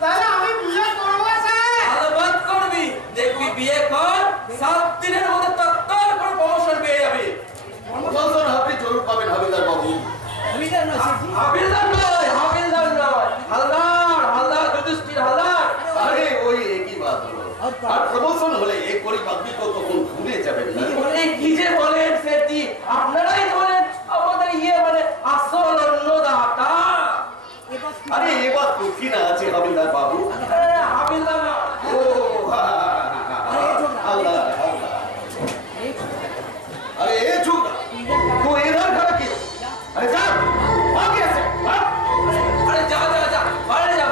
তাহলে আমি বিয়ে করবো স্যার। আলবাত করবি, দেখবি বিয়ে কর 7 দিনের মধ্যে তত্তর করে প্রমোশন পেয়ে যাবে। প্রমোশন আপনি জরুর পাবেন হাবিলদার বাবু। হাবিলদার নয়, হালদার যুধিষ্ঠির হালদার। আরে ওই একই বাত হলো। আর প্রমোশন হলে এক পরিবার তো তখন ভুলে যাবেন না। কি যে বলেন সেটি, আপনারাই বলেন আমাদের মানে আসল অন্নদাতা। আরে এবার কি না আছে হাবিলদার বাবু? হাবিলদার না, ও আল্লাহ अरे ये चुप तू इधर खड़ा क्यों? अरे जा आगे से अरे जा বাইরে যা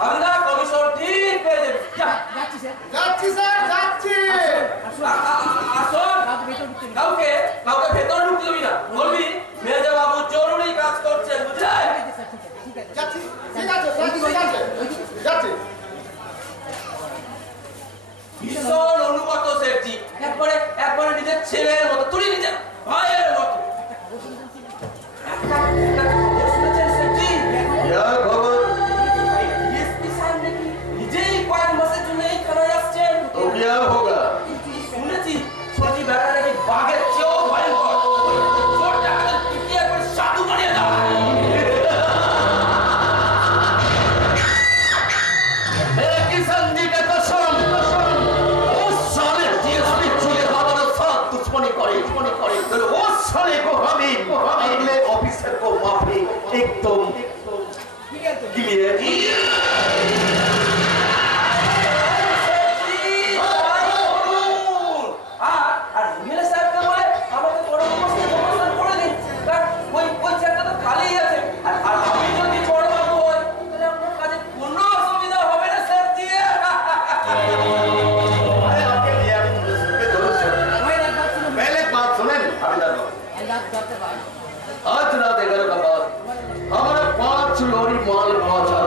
হাবিলদার কমিশন ঠিক পেয়ে যাবে। যাচ্ছি স্যার, যাচ্ছি। আসুন, কাউকে ভেতর ঢুকতে দিবি না, বলবি মেজা বাবু জরুরি কাজ করছেন, বুঝলেন? যাচ্ছি, ঠিক আছে, ঠিক আছে, যাচ্ছি। ভীষণ অনুগত শেঠজি, একবারে নিজের ছেলের মতো, তুই নিজের ভাইয়ের মতো। একটা খবর শুনেছেন শেঠজি? क्या खबर? ডিএসপি সাহেব নাকি নিজেই কয়েক মাসের জন্য এই থানায় আসছেন। तो क्या होगा? শুনেছি বেড়া নাকি বাঘের চেয়েও ভয়ঙ্কর। চোর ডাকাতের পিটিয়ে একবার সাধু বানিয়ে দেওয়া। किसान जी का कसम उस साले डीएसपी चुले हमारा साथ दुश्मनी करे तो उस साले को हमें अगले ऑफिसर को माफी एकदम क्लियर। আর এমএলএ সাহেবকে বলে আমাকে বড় অবস্থায় প্রমোশন করে দিন, কারণ ওই চেয়ারটা তো খালিই আছে। আর আমি যদি বড় বাবু হই তাহলে আপনার কাজে কোনো অসুবিধা হবে না স্যার জি। अरे आपके लिए आप सुनके जरूर पहले एक बात सुनें हाबिलदार बाबू। आज रात 11 का बाद हमारा 5 लॉरी माल पहुंचा।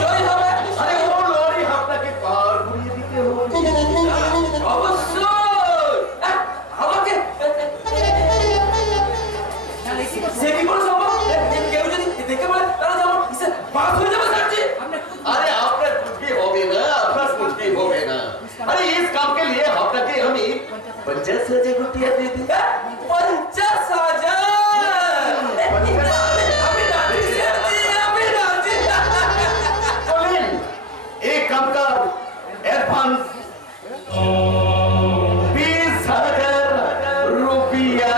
জয় হবে। अरे वो लॉरी আপনাকে পার ঘুরিয়ে দিতে হবে। অবশ্যই আমাকে সে কি করে সম্ভব? কেউ যদি দেখে বলে তাহলে তো আমার কিসে বাদ হয়ে যাবে স্যার জি। अरे आपका कुछ भी होगे ना, आपका कुछ भी होगे ना। अरे इस काम के लिए आपके हमें 50,000 रुपया दे दी। 50,000 আমি রাজি স্যার জি, আমি রাজি। बोलें एक काम का एडवांस 20,000 रुपया।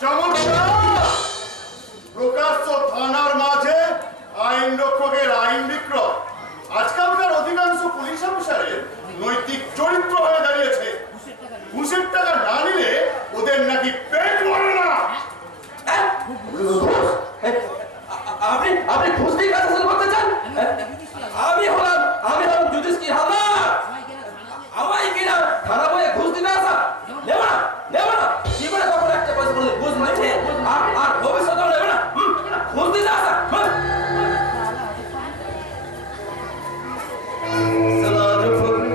চমৎকার! প্রকাশ্য থানার মাঝে আইন রক্ষকের আইন বিক্রয়। আজকালকার অধিকাংশ পুলিশ অফিসারের নৈতিক চরিত্র হয়ে